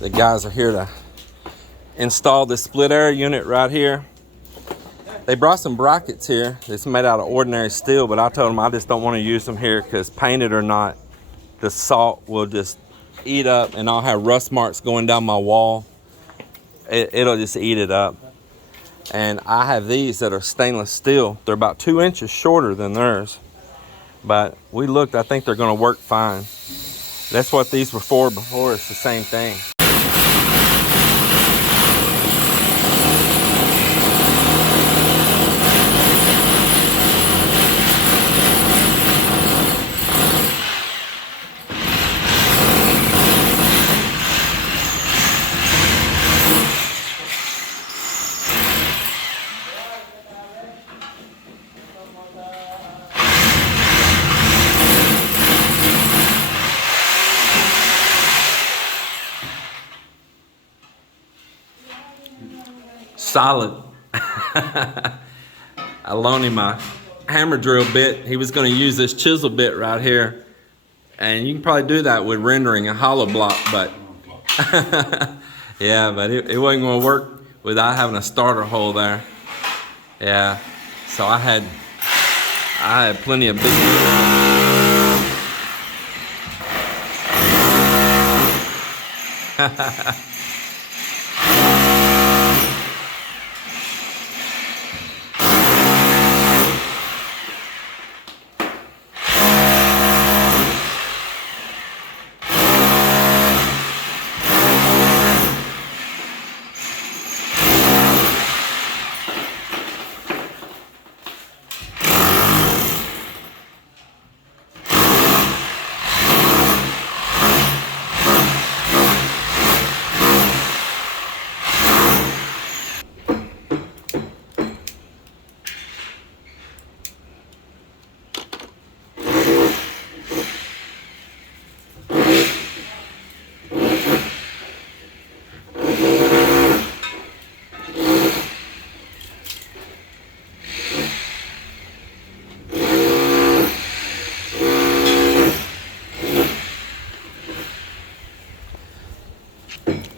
The guys are here to install this split air unit right here. They brought some brackets here. It's made out of ordinary steel, but I told them I just don't want to use them here because painted or not, the salt will just eat up and I'll have rust marks going down my wall. It'll just eat it up. And I have these that are stainless steel. They're about 2 inches shorter than theirs. But we looked, I think they're gonna work fine. That's what these were for before. It's the same thing. Solid. I loaned him my hammer drill bit. He was going to use this chisel bit right here. And you can probably do that with rendering a hollow block, but yeah, but it wasn't going to work without having a starter hole there. Yeah, so I had plenty of big.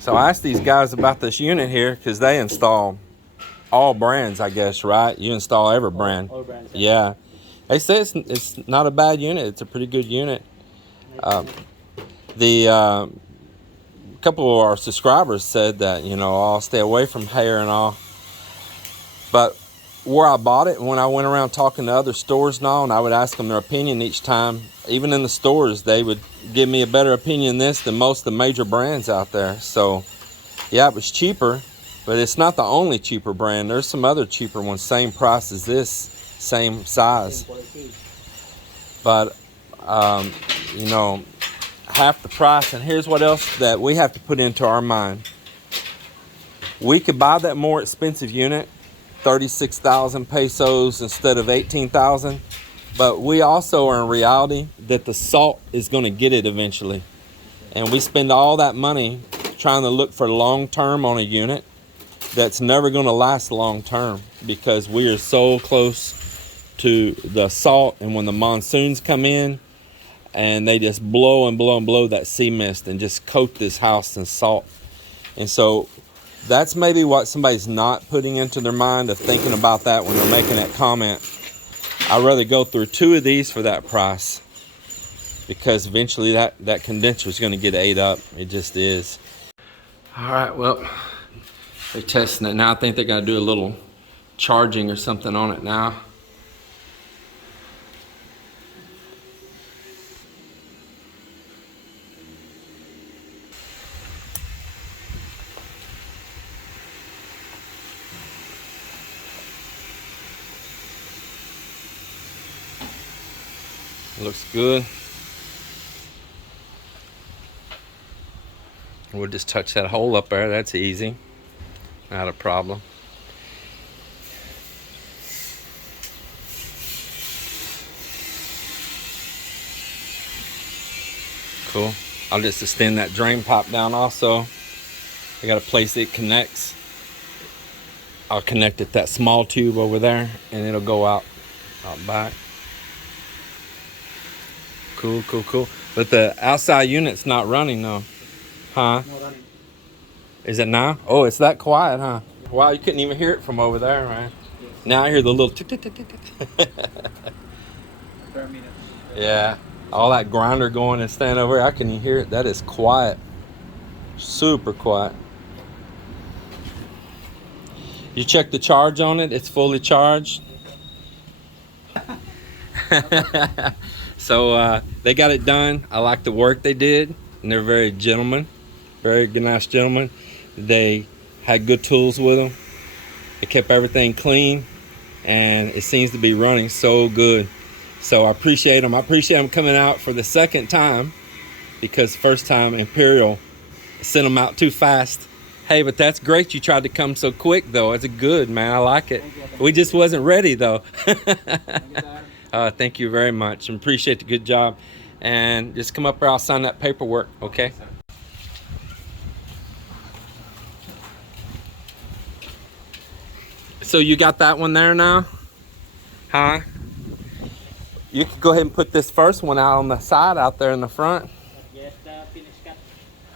So I asked these guys about this unit here because they install all brands, I guess, right? You install every brand. All brands. Yeah. They say it's not a bad unit. It's a pretty good unit. The couple of our subscribers said that, you know, I'll stay away from hair and all. But where I bought it, when I went around talking to other stores and all, and I would ask them their opinion each time, even in the stores, they would give me a better opinion than most of the major brands out there. So, yeah, it was cheaper, but it's not the only cheaper brand. There's some other cheaper ones, same price as this, same size. But, you know, half the price. And here's what else that we have to put into our mind. We could buy that more expensive unit, 36,000 pesos instead of 18,000. But we also are in reality that the salt is going to get it eventually. And we spend all that money trying to look for long term on a unit that's never going to last long term because we are so close to the salt. And when the monsoons come in and they just blow and blow and blow that sea mist and just coat this house in salt. And so that's maybe what somebody's not putting into their mind of thinking about that when they're making that comment. I'd rather go through 2 of these for that price because eventually that condenser is going to get ate up. It just is. All right, well, they're testing it now. I think they're going to do a little charging or something on it now. Looks good. We'll just touch that hole up there. That's easy. Not a problem. Cool. I'll just extend that drain pipe down also. I got a place it connects. I'll connect it that small tube over there and it'll go out back. Cool. But the outside unit's not running though. Huh? No running. Is it now? Oh, it's that quiet, huh? Wow, you couldn't even hear it from over there, right? Now I hear the little tick, tick, tick, tick, tick. Per minute. Yeah, all that grinder going and standing over here, I can hear it. That is quiet. Super quiet. You check the charge on it, it's fully charged. So they got it done. I like the work they did, and they're very gentlemen, very good, nice gentlemen. They had good tools with them. They kept everything clean, and it seems to be running so good. So I appreciate them. I appreciate them coming out for the second time, because first time Imperial sent them out too fast. Hey, but that's great you tried to come so quick, though. It's good, man. I like it. We just wasn't ready, though. Thank you very much. And appreciate the good job. And just come up here. I'll sign that paperwork, okay? So you got that one there now? Huh? You could go ahead and put this first one out on the side out there in the front. Yes, the finish cut.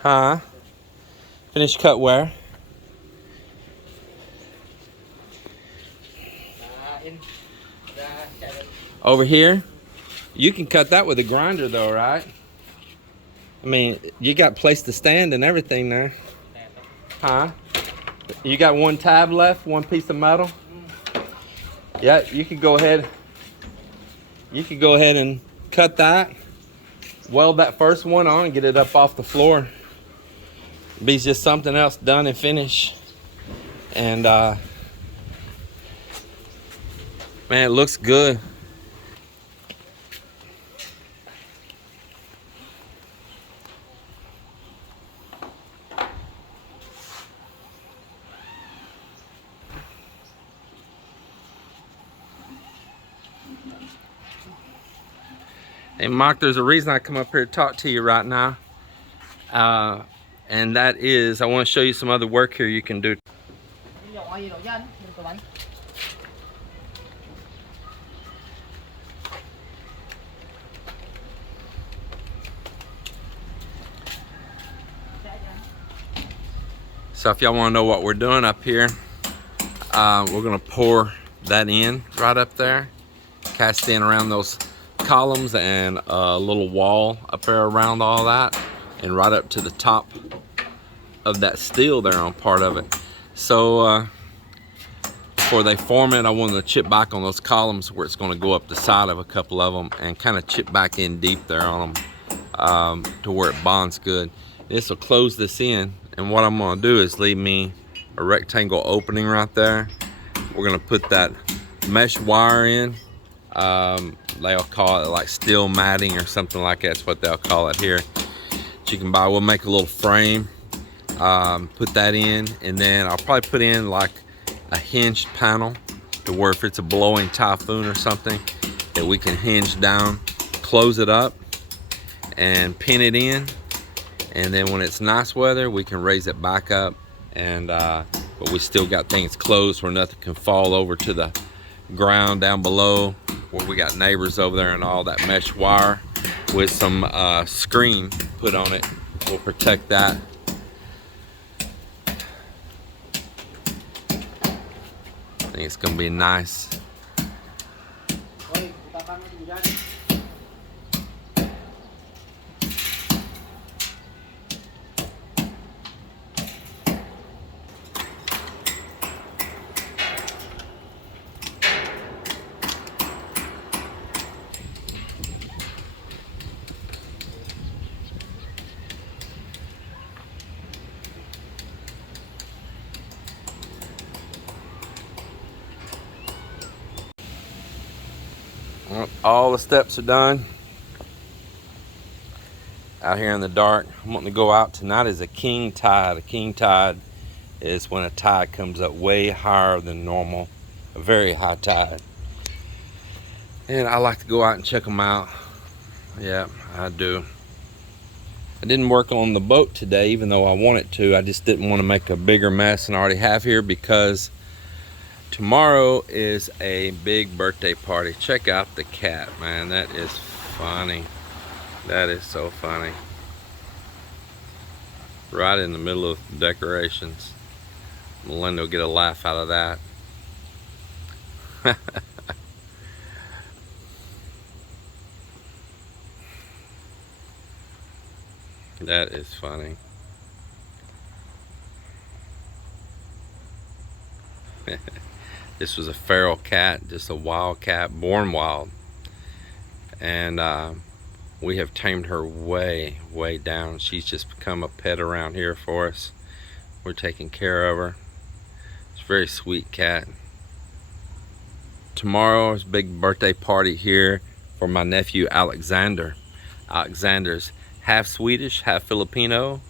Huh? Finish cut where? Over here? You can cut that with a grinder though, right? I mean, you got place to stand and everything there. Huh? You got one tab left, one piece of metal? Yeah, you could go ahead. You could go ahead and cut that. Weld that first one on and get it up off the floor. Be just something else done and finished. And man, it looks good. Hey Mark, there's a reason I come up here to talk to you right now. And that is, I want to show you some other work here you can do. So if y'all want to know what we're doing up here, we're going to pour that in right up there, cast in around those columns and a little wall up there around all that, and right up to the top of that steel there on part of it. So before they form it, I wanted to chip back on those columns where it's going to go up the side of a couple of them and kind of chip back in deep there on them to where it bonds good. This will close this in, and what I'm going to do is leave me a rectangle opening right there. We're going to put that mesh wire in. They'll call it like steel matting or something like that. That's what they'll call it here. That you can buy. We'll make a little frame, put that in, and then I'll probably put in like a hinged panel to where if it's a blowing typhoon or something, that we can hinge down, close it up, and pin it in. And then when it's nice weather, we can raise it back up, and but we still got things closed where nothing can fall over to the ground down below, where we got neighbors over there, and all that mesh wire with some screen put on it will protect that. I think it's gonna be nice. All the steps are done out here in the dark. I'm wanting to go out tonight is a king tide. A king tide is when a tide comes up way higher than normal, a very high tide. And I like to go out and check them out. Yeah, I do. I didn't work on the boat today, even though I wanted to. I just didn't want to make a bigger mess than I already have here, because tomorrow is a big birthday party. Check out the cat, man. That is funny. That is so funny. right in the middle of decorations. Melinda will get a laugh out of that. That is funny. This was a feral cat, just a wild cat, born wild. And we have tamed her way down. She's just become a pet around here for us. We're taking care of her. It's a very sweet cat. Tomorrow is a big birthday party here for my nephew Alexander. Alexander's half Swedish, half Filipino,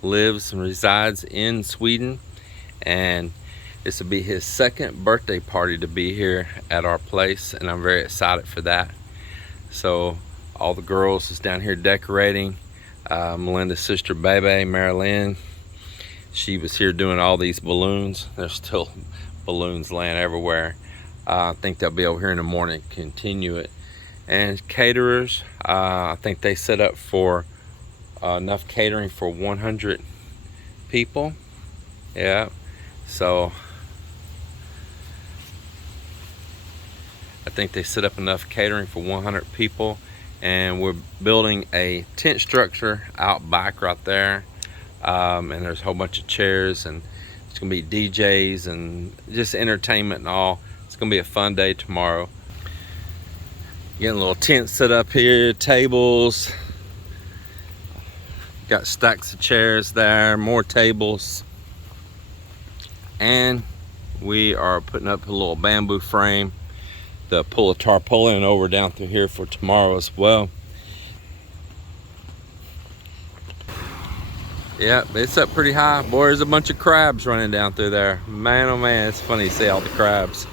lives and resides in Sweden, and this will be his second birthday party to be here at our place, and I'm very excited for that. So all the girls is down here decorating. Melinda's sister Bebe, Marilyn, she was here doing all these balloons. There's still balloons laying everywhere. I think they'll be over here in the morning to continue it. And caterers, I think they set up for enough catering for 100 people. Yeah, so I think they set up enough catering for 100 people, and we're building a tent structure out back right there, and there's a whole bunch of chairs, and it's gonna be DJs and just entertainment and all. It's gonna be a fun day tomorrow. Getting a little tent set up here, tables, got stacks of chairs there, more tables, and we are putting up a little bamboo frame to pull a tarpaulin over down through here for tomorrow as well. Yeah, it's up pretty high. Boy, there's a bunch of crabs running down through there. Man, oh man, it's funny to see all the crabs.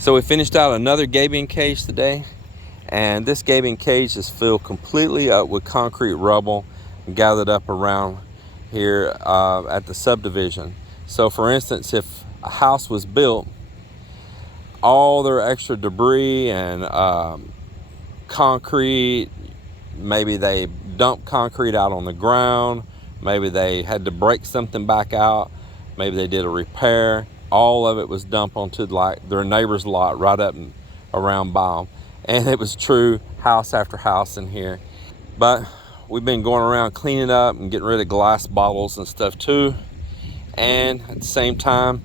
So we finished out another gabion cage today, and this gabion cage is filled completely up with concrete rubble gathered up around here at the subdivision. So for instance, if a house was built, all their extra debris and concrete, maybe they dumped concrete out on the ground, maybe they had to break something back out, maybe they did a repair, all of it was dumped onto like their neighbor's lot right up and around by them. And it was true, house after house in here. But we've been going around cleaning up and getting rid of glass bottles and stuff too, and at the same time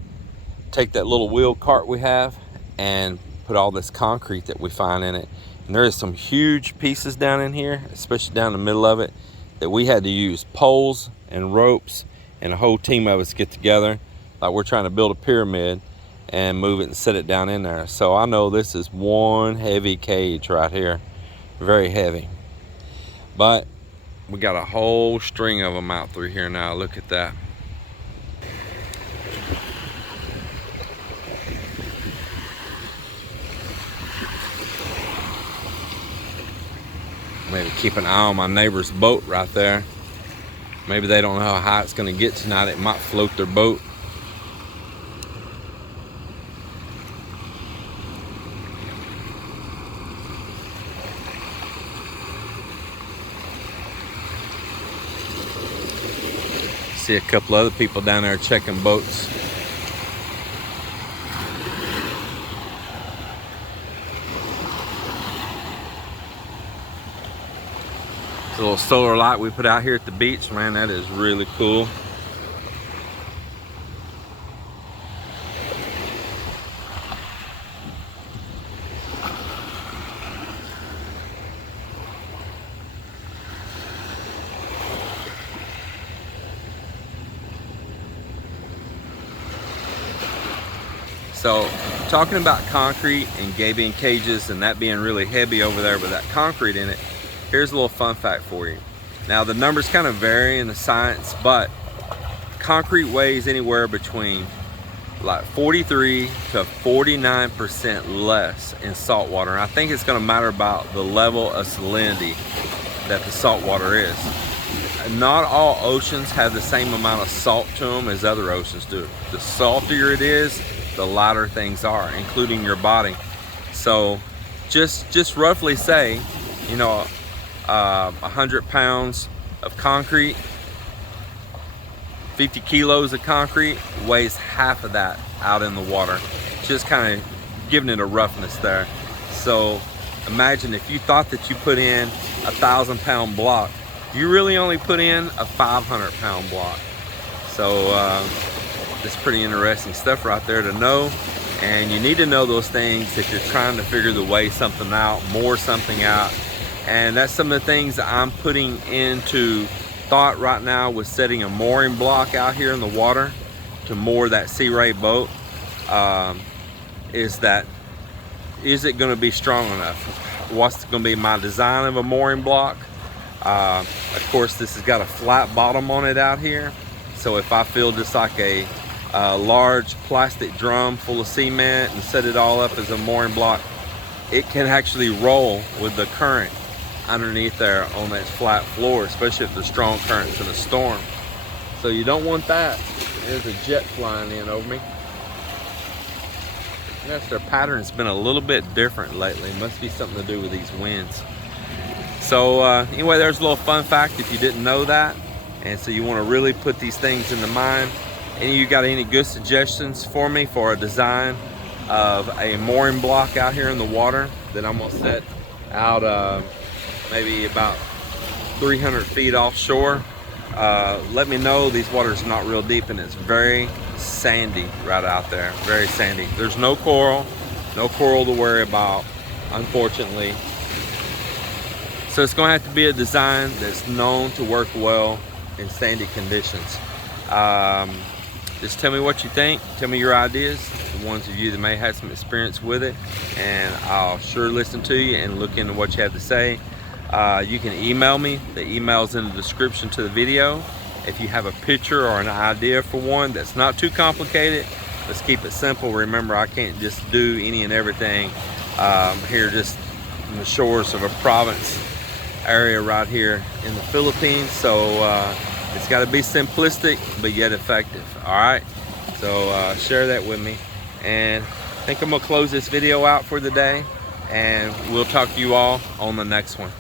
take that little wheel cart we have and put all this concrete that we find in it. And there is some huge pieces down in here, especially down the middle of it, that we had to use poles and ropes and a whole team of us get together like we're trying to build a pyramid and move it and set it down in there. So I know this is one heavy cage right here, very heavy. But we got a whole string of them out through here now. Look at that. Maybe keep an eye on my neighbor's boat right there. Maybe they don't know how high it's going to get tonight. It might float their boat. See a couple other people down there checking boats. It's a little solar light we put out here at the beach. Man, that is really cool. So, talking about concrete and gabion cages and that being really heavy over there with that concrete in it, here's a little fun fact for you. Now, the numbers kind of vary in the science, but concrete weighs anywhere between like 43 to 49% less in salt water. And I think it's going to matter about the level of salinity that the salt water is. not all oceans have the same amount of salt to them as other oceans do. The saltier it is, the lighter things are, including your body. So just roughly say, you know, 100 pounds of concrete, 50 kilos of concrete weighs half of that out in the water. Just kind of giving it a roughness there. So imagine if you thought that you put in 1,000-pound block, you really only put in a 500-pound block. So it's pretty interesting stuff right there to know. And you need to know those things if you're trying to figure the way something out, more something out. And that's some of the things that I'm putting into thought right now with setting a mooring block out here in the water to moor that Sea Ray boat. Is it going to be strong enough? What's going to be my design of a mooring block? Of course, this has got a flat bottom on it out here. So if I feel just like a large plastic drum full of cement and set it all up as a mooring block, it can actually roll with the current underneath there on that flat floor, especially if there's strong currents in a storm. So you don't want that. There's a jet flying in over me. Yes, their pattern's been a little bit different lately. Must be something to do with these winds. So anyway, there's a little fun fact if you didn't know that. And so you want to really put these things into mind. And you got any good suggestions for me for a design of a mooring block out here in the water that I'm gonna set out maybe about 300 feet offshore? Let me know. These waters are not real deep and it's very sandy right out there, very sandy. There's no coral to worry about, unfortunately. So it's gonna have to be a design that's known to work well in sandy conditions. Just tell me what you think. Tell me your ideas, the ones of you that may have some experience with it, and I'll sure listen to you and look into what you have to say. You can email me. The email's in the description to the video. If you have a picture or an idea for one that's not too complicated, let's keep it simple. Remember, I can't just do any and everything here just in the shores of a province area right here in the Philippines. So it's got to be simplistic but yet effective. All right, so share that with me, and I think I'm gonna close this video out for the day, and we'll talk to you all on the next one.